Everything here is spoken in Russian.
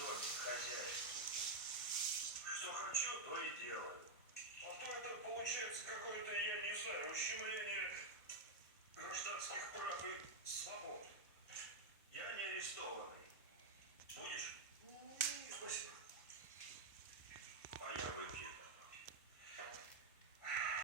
доме хозяин. Что хочу, то и делаю. А то это получается какое-то, я не знаю, ущемление гражданских прав и